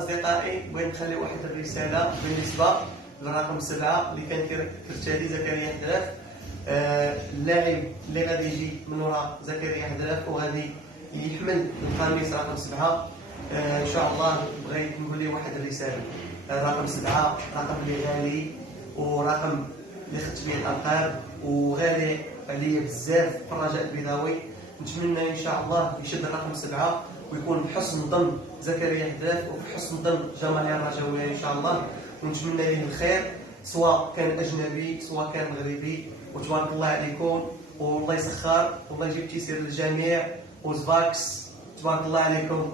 اصدقائي بغيت نخلي واحد الرساله بالنسبه للرقم 7 اللي كان كيرتالي زكريا حدراف. اللاعب اللي غادي يجي من وراء زكريا حدراف وغادي يحمل القميص رقم 7. ان شاء الله بغيت نقول ليه واحد الرساله. رقم 7 رقم اللي غالي ورقم اللي خدت به الالقاب وغالي عليا بزاف في الرجاء البيضاوي. نتمنى ان شاء الله يشد الرقم 7 ويكون بحسن ظن زكريا حداف وبحسن ظن جماهير الرجاويه ان شاء الله، ونتمنى ليه الخير سواء كان اجنبي سواء كان مغربي. وتبارك الله عليكم والله يسخر والله يجيب تيسير للجميع وزباكس. تبارك الله عليكم.